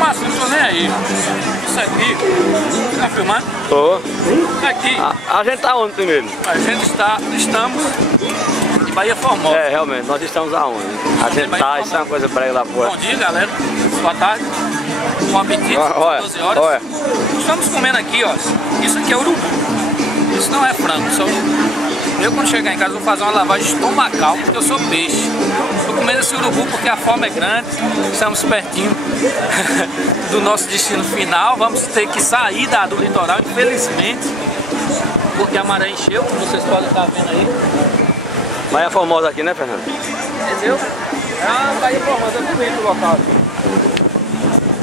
fumaça, não tô nem aí. Isso aqui, tá filmando? Tô. Isso aqui, A gente tá onde primeiro? a gente estamos em Bahia Formosa. É, realmente, nós estamos aonde? A gente tá, isso é uma coisa brega lá fora. Bom dia, galera. Boa tarde. Bom apetite, Olha, 12 horas. olha. Estamos comendo aqui, ó. Isso aqui é urubu. Isso não é frango, isso é urubu. Eu, quando chegar em casa, vou fazer uma lavagem estomacal, porque eu sou peixe. Estou comendo esse urubu porque a fome é grande. Estamos pertinho do nosso destino final. Vamos ter que sair do litoral, infelizmente, porque a maré encheu, como vocês podem estar vendo aí. Bahia Formosa aqui, né, Fernando? Entendeu? É uma Bahia Formosa, é bonito o local.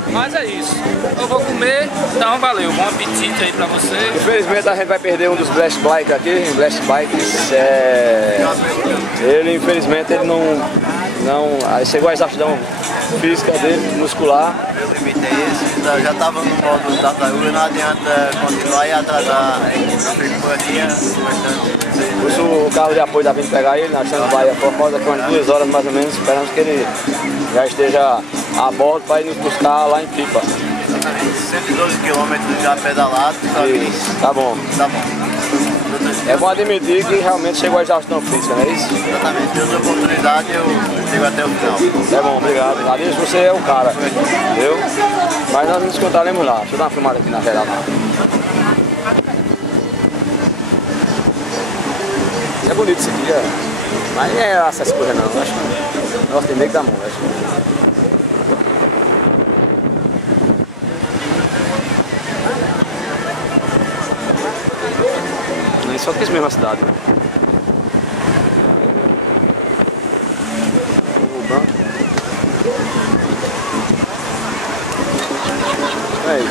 Mas é isso. Eu vou comer, então valeu. Bom apetite aí pra vocês. Infelizmente a gente vai perder um dos Blast Bike aqui, Blast Bikes. Ele, infelizmente, ele não chegou à exaustão física dele, muscular. Eu limitei esse, já estava no modo tartaruga, não adianta continuar e atrasar a equipe. Eu fico por aqui, Por isso o carro de apoio está vindo pegar ele, nós estamos em Bahia Formosa, aqui umas 2 horas mais ou menos, esperamos que ele já esteja a bordo para ir nos buscar lá em Pipa. 112 km já pedalado, Isso, tá bom. tá bom. É bom admitir que realmente chegou à exaustão física, não é isso? Exatamente, deu outra oportunidade, eu chego até o final. É bom, obrigado. Adeus, você é o cara, entendeu? Mas nós nos encontraremos lá. Deixa eu dar uma filmada aqui na tela lá. É bonito esse dia, mas não é essas coisas não. Acho que nós tem meio que da mão, acho. Só que isso mesmo a cidade, né? É isso.